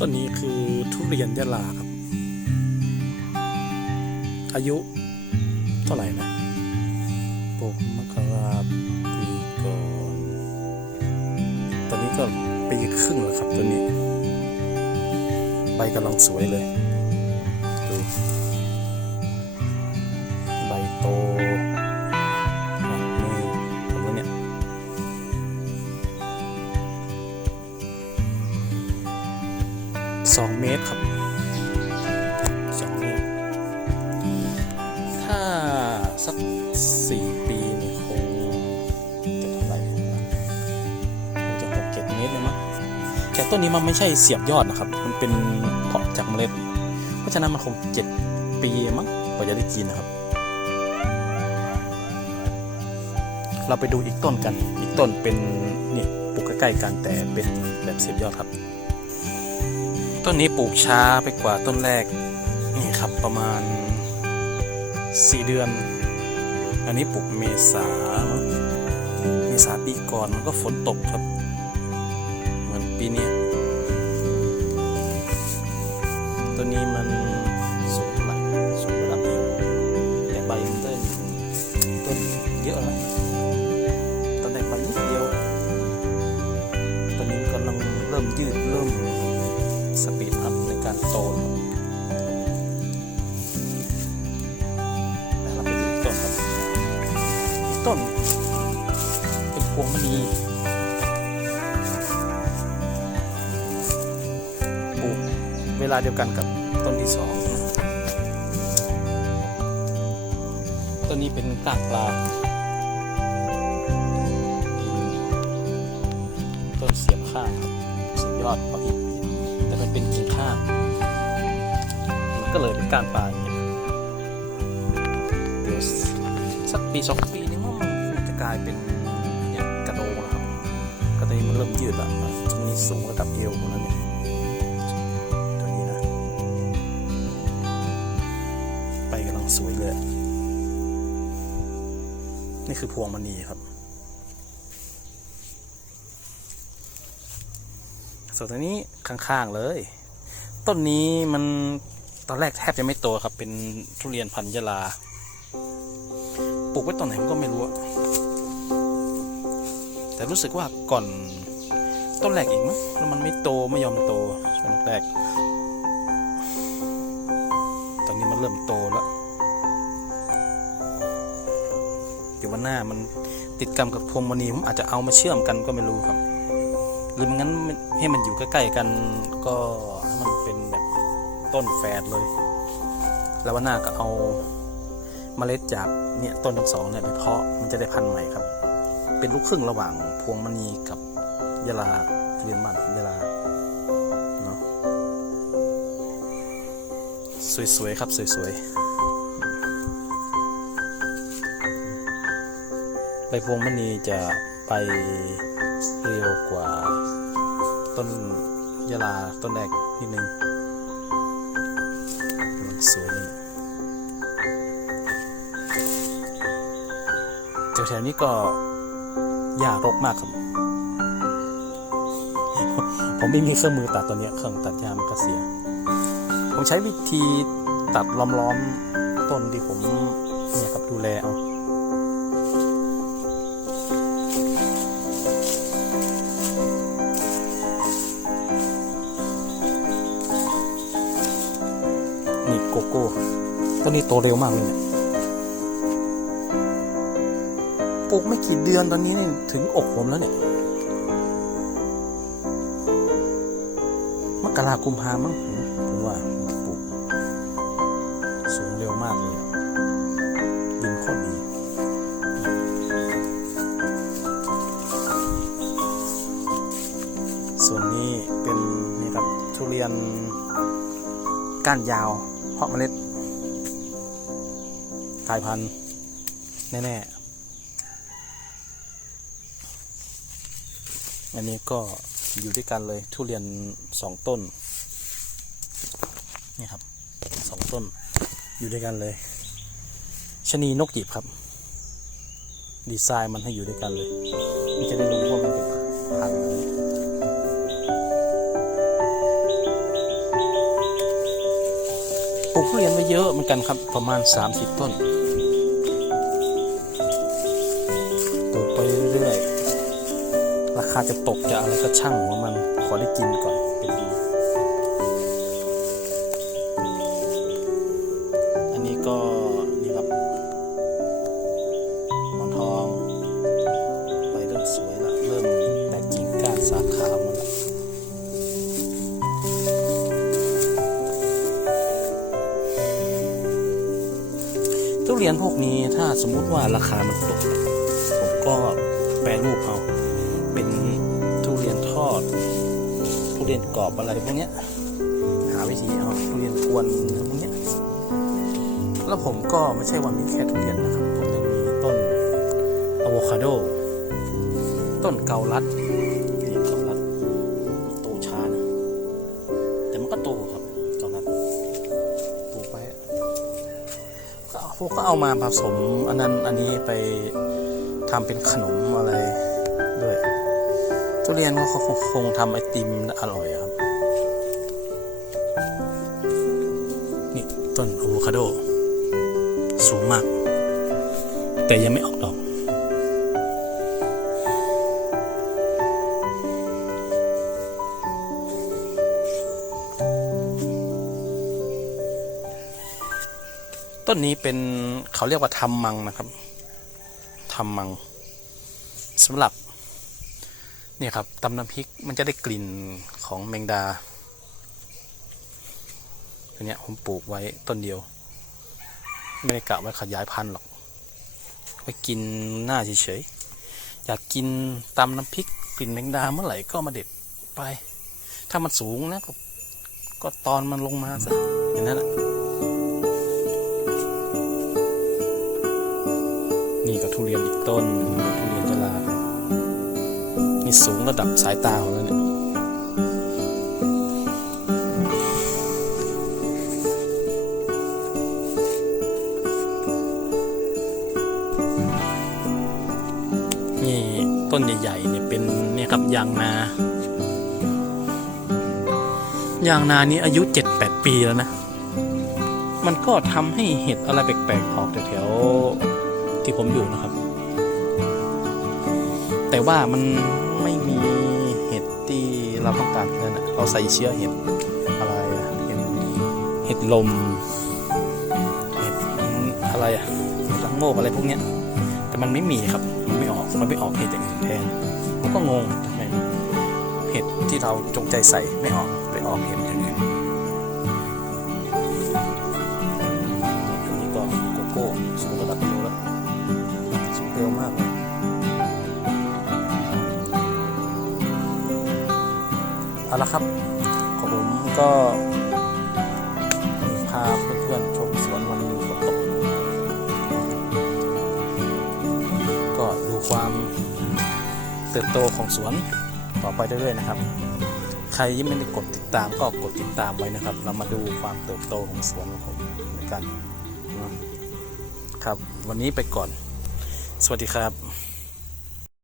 ต้นนี้คือทุเรียนยะลาครับ อายุเท่าไหร่นะปลูกมกราปีก่อนตอนนี้ก็ปีครึ่งแล้วครับตัวนี้ ใบกำลังสวยเลย 2 เมตรครับ 2 เมตร ถ้าสัก 4 ปีนี่คงจะเท่าไหร่คงจะ6 7 เมตรเลยมั้งแต่ต้นนี้มันไม่ใช่เสียบยอดนะครับ มันเป็นเพาะจากเมล็ด เพราะฉะนั้นมันคง 7 ปีมั้งกว่าจะได้กินนะครับ เราไปดูอีกต้นกัน อีกต้นเป็นนี่ปลูกใกล้ๆกันแต่เป็นแบบเสียบยอดครับ ต้นนี้ปลูกช้าไปกว่าต้นแรก นี่ครับประมาณ 4 เดือน อันนี้ปลูกเมษา เมษาปีก่อนมันก็ฝนตกครับ ดีปลูกเวลาเดียวกันกับต้นที่สองต้นนี้เป็นกากปลา ต้นเสียบข้างครับเสียบยอดเอาอีกแต่มันเป็นกิ่งข้าง มันก็เลยเป็นกานปลาเงี้ยเดี๋ยวสักปีสองปีนึงว่มันมันจะกลายเป็น นี้มันเริ่มยืดแล้วมันมีสูงระดับเอวหมดแล้วเนี่ยตัวนี้นะ ไปกำลังสวยเลย นี่คือพวงมณีครับส่วนตัวนี้ข้างๆเลย ต้นนี้มันตอนแรกแทบจะไม่โตครับ เป็นทุเรียนพันยะลา ปลูกไว้ตอนไหนผมก็ไม่รู้ แต่รู้สึกว่าก่อนต้นแรกอีกมั้งแล้วมันไม่โตไม่ยอมโตช่วงแรก ตอนนี้มันเริ่มโตแล้วเดี๋ยววันหน้ามันติดกรรมกับพวงมณีผมอาจจะเอามาเชื่อมกันก็ไม่รู้ครับ หรือไม่งั้นให้มันอยู่ใกล้ๆกันก็ให้มันเป็นแบบต้นแฝดเลย แล้ววันหน้าก็เอาเมล็ดจากเนี่ยต้นทั้งสองเนี่ยไปเพาะมันจะได้พันธุ์ใหม่ครับ เป็นลูกครึ่งระหว่างพวงมณีกับยะลาทุเรียนมันยะลาเนาะสวยๆครับสวยๆใบพวงมณีจะไปเร็วกว่าต้นยะลาต้นแรกนิดนึงสวยเลยแถวๆนี้ก็ หญ้ารกมากครับ ผมไม่มีเครื่องมือตัดตัวเนี้ยเครื่องตัดหญ้ามันก็เสีย ผมใช้วิธีตัดล้อมๆต้นที่ผมเนี่ยครับดูแลเอานี่โกโก้ต้นนี้โตเร็วมากเลยเนี่ย ปลูกไม่กี่เดือนตอนนี้นี่ถึงอกผมแล้วเนี่ยมกรากุมภามั้งผมว่าปลูกสูงเร็วมากเลยดินโคตรดีส่วนนี้เป็นนี่ครับทุเรียนก้านยาวเพาะเมล็ดกลายพันธุ์แน่ ๆ อันนี้ก็อยู่ด้วยกันเลยทุเรียนสองต้น นี่ครับสองต้น อยู่ด้วยกันเลยชนีนกหยิบครับ ดีไซน์มันให้อยู่ด้วยกันเลยมันจะได้รู้ว่ามันเป็นพันปลูกทุเรียนไว้เยอะเหมือนกันครับประมาณ 30 ต้นาจะตกจะอะไรก็ช่างว่ามัน ขอได้กินก่อนเป็นดี อันนี้ก็นี่ครับหมอนทองใบเริ่มสวยแล้วเริ่มแตกกิ่งก้านสาขาหมดแล้วทุเรียนพวกนี้ถ้าสมมุติว่าราคามันตก ผมก็ ยนกรอบอะไรพวกเนี้ยหาวิธีเอาทุเรียนกวนอะไรพวกเนี้ยแล้วผมก็ไม่ใช่ว่ามีแค่ทุเรียนนะครับผมยังมีต้นอะโวคาโด ต้นเกาลัดเรียกเกาลัดโตช้านะแต่มันก็โตครับเกาลัดปลูกไปอะก็เอาพวกก็เอามาผสมอันนั้นอันนี้ไปทำเป็นขนมอะไร ทุเรียนก็คงคงทำไอติมอร่อยครับ นี่ต้นอะโวคาโด สูงมาก แต่ยังไม่ออกดอก ต้นนี้เป็นเขาเรียกว่าทำมังนะครับทำมังสำหรับ เนี่ยครับตำน้ำพริกมันจะได้กลิ่นของแมงดาตัวเนี้ยผมปลูกไว้ต้นเดียว ไม่ได้กะไว้ขยายพันธุ์หรอก ไว้กินหน้าเฉยๆ อยากกินตำน้ำพริกกลิ่นแมงดาเมื่อไหร่ก็มาเด็ดไป ถ้ามันสูงนะก็ก็ตอนมันลงมาซะอย่างนั้นแหละนี่ก็ทุเรียนอีกต้นทุเรียนจลาครับ นี่สูงระดับสายตาของเราเนี่ยนี่ต้นใหญ่ๆเนี่ยเป็นเนี่ยครับยางนายางนานี้อายุ 7-8 ปีแล้วนะ มันก็ทำให้เห็ดอะไรแปลกๆออกแถวๆที่ผมอยู่นะครับ แต่ว่ามัน ไม่มีเห็ดที่เราต้องการนั่นนะเราใส่เชื้อเห็ดอะไรอะเห็ดเห็ดลมเห็ดอะไรอะเห็ดลังโงกอะไรพวกเนี้ยแต่มันไม่มีครับมันไม่ออกมันไม่ออกเห็ดอย่างอื่นแทนผมก็งงทำไมเห็ดที่เราจงใจใส่ไม่ออกไปออกเห็ดอย่างอื่นอันนี้ก็โกโก้สูงระดับนิ้วแล้วสูงเร็วมากเลย เอาละครับผมก็พาเพื่อนๆชมสวนวันฝนตก ก็ดูความเติบโตของสวนต่อไปเรื่อยๆนะครับ ใครยังไม่ได้กดติดตามก็กดติดตามไว้นะครับ เรามาดูความเติบโตของสวนของผมด้วยกันนะครับ วันนี้ไปก่อน สวัสดีครับ